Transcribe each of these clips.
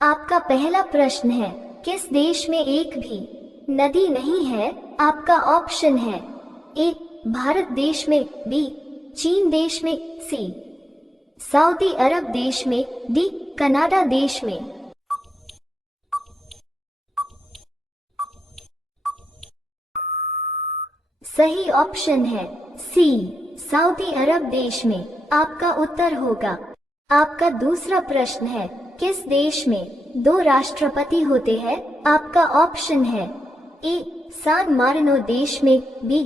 आपका पहला प्रश्न है, किस देश में एक भी नदी नहीं है? आपका ऑप्शन है ए भारत देश में, बी चीन देश में, सी सऊदी अरब देश में, डी कनाडा देश में। सही ऑप्शन है सी सऊदी अरब देश में। आपका उत्तर होगा। आपका दूसरा प्रश्न है, किस देश में 2 राष्ट्रपति होते हैं? आपका ऑप्शन है ए सान मारिनो देश में, बी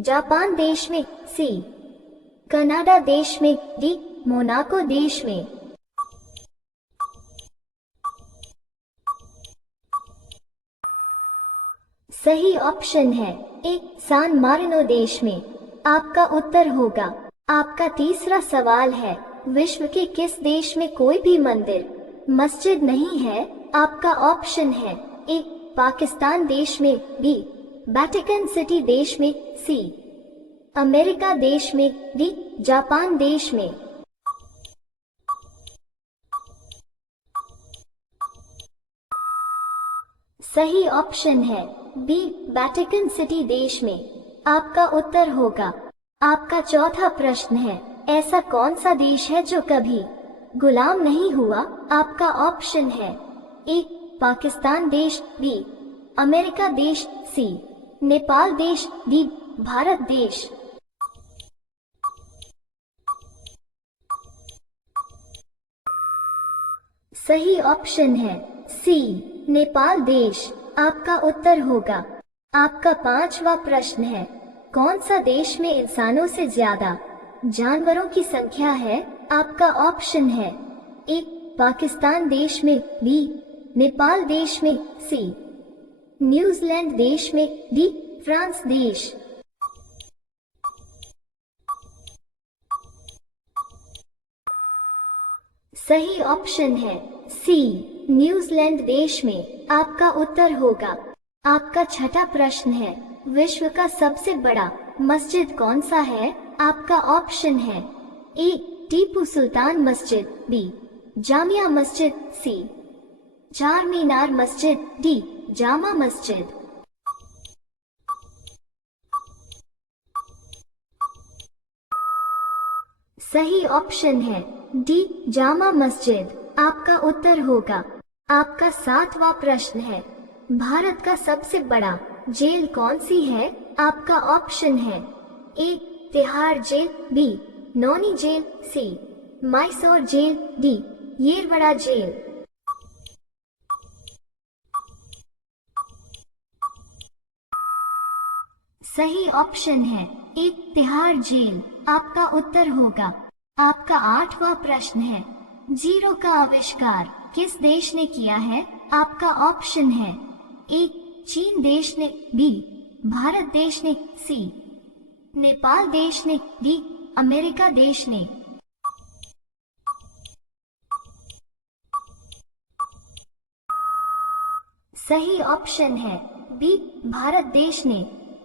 जापान देश में, सी कनाडा देश में, डी मोनाको देश में। सही ऑप्शन है ए सान मारिनो देश में। आपका उत्तर होगा। आपका तीसरा सवाल है, विश्व के किस देश में कोई भी मंदिर मस्जिद नहीं है? आपका ऑप्शन है ए पाकिस्तान देश में, बी वेटिकन सिटी देश में, सी अमेरिका देश में, डी जापान देश में। सही ऑप्शन है बी वेटिकन सिटी देश में। आपका उत्तर होगा। आपका चौथा प्रश्न है, ऐसा कौन सा देश है जो कभी गुलाम नहीं हुआ? आपका ऑप्शन है ए पाकिस्तान देश, बी अमेरिका देश, सी नेपाल देश, डी भारत देश। सही ऑप्शन है सी नेपाल देश। आपका उत्तर होगा। आपका पांचवा प्रश्न है, कौन सा देश में इंसानों से ज्यादा जानवरों की संख्या है? आपका ऑप्शन है ए पाकिस्तान देश में, बी नेपाल देश में, सी न्यूजीलैंड देश में, डी फ्रांस देश। सही ऑप्शन है सी न्यूजीलैंड देश में। आपका उत्तर होगा। आपका छठा प्रश्न है, विश्व का सबसे बड़ा मस्जिद कौन सा है? आपका ऑप्शन है ए टीपू सुल्तान मस्जिद, बी जामिया मस्जिद, सी चार मीनार मस्जिद, डी जामा मस्जिद। सही ऑप्शन है डी जामा मस्जिद। आपका उत्तर होगा। आपका सातवां प्रश्न है, भारत का सबसे बड़ा जेल कौन सी है? आपका ऑप्शन है A Tihar jail, B Nauni jail, C Mysore jail, D Yerawada jail. सही ऑप्शन है ए तिहाड़ जेल। आपका उत्तर होगा। आपका आठवां प्रश्न है, जीरो का आविष्कार किस देश ने किया है? आपका ऑप्शन है ए चीन देश ने, बी भारत देश ने, सी नेपाल देश ने, डी अमेरिका देश ने। सही ऑप्शन है बी भारत देश ने।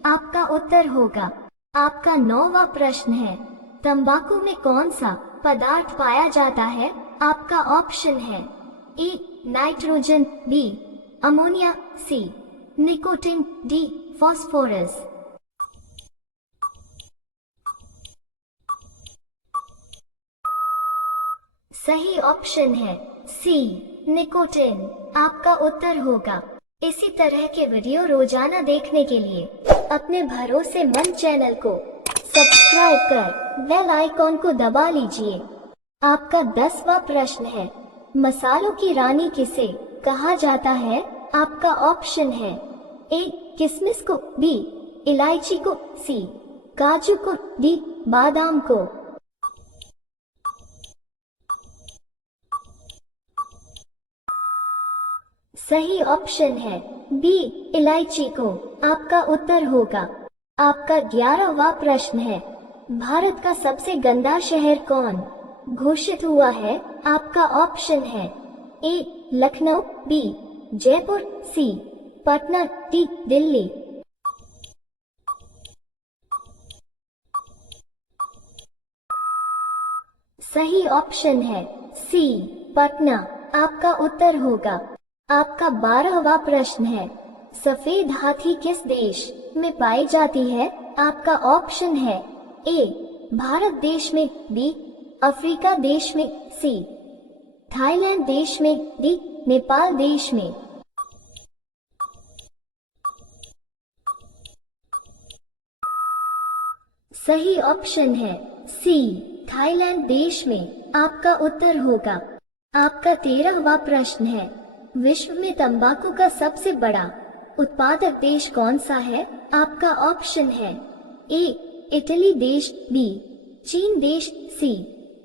आपका उत्तर होगा। आपका नौवां प्रश्न है, तंबाकू में कौन सा पदार्थ पाया जाता है? आपका ऑप्शन है A nitrogen, B ammonia, C nicotine, D phosphorus. सही ऑप्शन है सी निकोटिन। आपका उत्तर होगा। इसी तरह के वीडियो रोजाना देखने के लिए अपने भरोसेमंद चैनल को सब्सक्राइब कर बेल आइकॉन को दबा लीजिए। आपका 10वां प्रश्न है, मसालों की रानी किसे कहा जाता है? आपका ऑप्शन है ए किशमिश को, बी इलायची को, सी काजू को, डी बादाम को। सही ऑप्शन है बी इलायची को। आपका उत्तर होगा। आपका 11वां प्रश्न है, भारत का सबसे गंदा शहर कौन घोषित हुआ है? आपका ऑप्शन है ए लखनऊ, बी जयपुर, सी पटना, डी दिल्ली। सही ऑप्शन है सी पटना। आपका उत्तर होगा। आपका 12वां प्रश्न है, सफेद हाथी किस देश में पाई जाती है? आपका ऑप्शन है ए भारत देश में, बी अफ्रीका देश में, सी थाईलैंड देश में, डी नेपाल देश में। सही ऑप्शन है सी थाईलैंड देश में। आपका उत्तर होगा। आपका 13वां प्रश्न है, विश्व में तंबाकू का सबसे बड़ा उत्पादक देश कौन सा है? आपका ऑप्शन है ए इटली देश, बी चीन देश, सी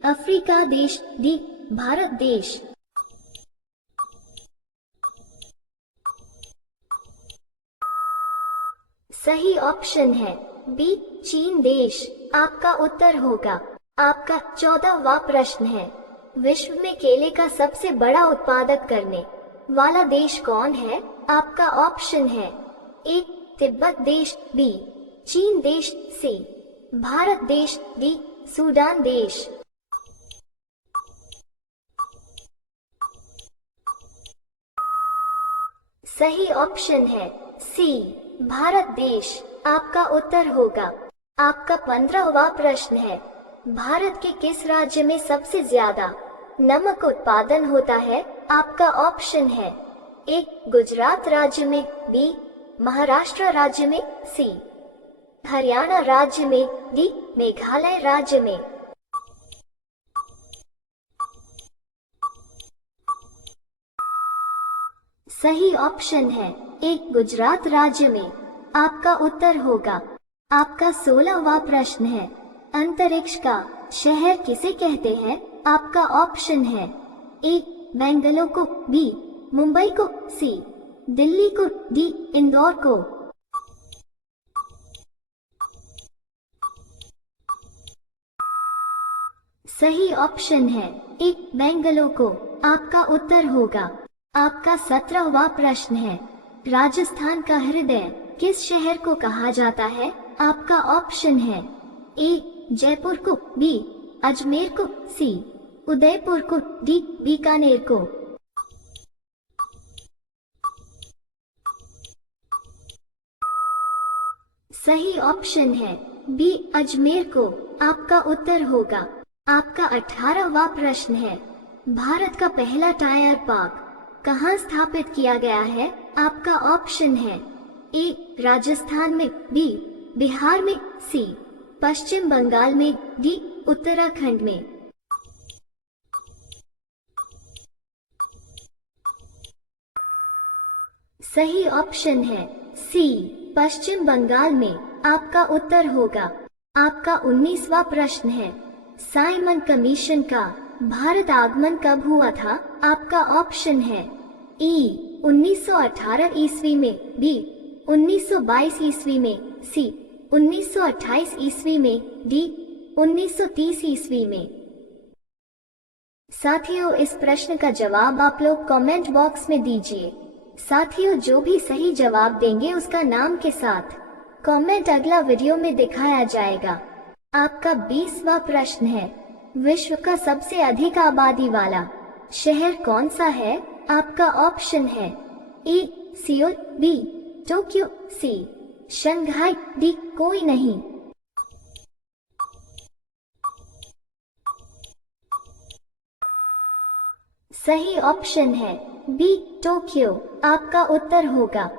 अफ्रीका देश, डी भारत देश। सही ऑप्शन है बी चीन देश। आपका उत्तर होगा। आपका 14वां प्रश्न है, विश्व में केले का सबसे बड़ा उत्पादक करने वाला देश कौन है? आपका ऑप्शन है ए तिब्बत देश, बी चीन देश, सी भारत देश, डी सूडान देश। सही ऑप्शन है सी भारत देश। आपका उत्तर होगा। आपका 15वां प्रश्न है, भारत के किस राज्य में सबसे ज्यादा नमक उत्पादन होता है? आपका ऑप्शन है ए गुजरात राज्य में, बी महाराष्ट्र राज्य में, सी हरियाणा राज्य में, डी मेघालय राज्य में। सही ऑप्शन है ए गुजरात राज्य में। आपका उत्तर होगा। आपका 16वां प्रश्न है, अंतरिक्ष का शहर किसे कहते हैं? आपका ऑप्शन है ए बेंगलुरु को, बी मुंबई को, सी दिल्ली को, डी इंदौर को। सही ऑप्शन है ए बेंगलुरु को। आपका उत्तर होगा। आपका 17वां प्रश्न है, राजस्थान का हृदय किस शहर को कहा जाता है? आपका ऑप्शन है ए जयपुर को, बी अजमेर को, सी उदयपुर को, डी बीकानेर को। सही ऑप्शन है बी अजमेर को। आपका उत्तर होगा। आपका 18वां प्रश्न है, भारत का पहला टायर पार्क कहाँ स्थापित किया गया है? आपका ऑप्शन है ए राजस्थान में, बी बिहार में, सी पश्चिम बंगाल में, डी उत्तराखंड में। सही ऑप्शन है सी पश्चिम बंगाल में। आपका उत्तर होगा। आपका 19वां प्रश्न है, साइमन कमीशन का भारत आगमन कब हुआ था? आपका ऑप्शन है ए 1918 ईस्वी में, बी 1922 ईस्वी में, सी 1928 ईस्वी में, डी 1930 ईस्वी में। साथियों, इस प्रश्न का जवाब आप लोग कमेंट बॉक्स में दीजिए। साथियों, जो भी सही जवाब देंगे उसका नाम के साथ कमेंट अगला वीडियो में दिखाया जाएगा। आपका 20वां प्रश्न है, विश्व का सबसे अधिक आबादी वाला शहर कौन सा है? आपका ऑप्शन है ए सियोल, बी टोक्यो, सी शंघाई, डी कोई नहीं। सही ऑप्शन है बी टोक्यो। आपका उत्तर होगा।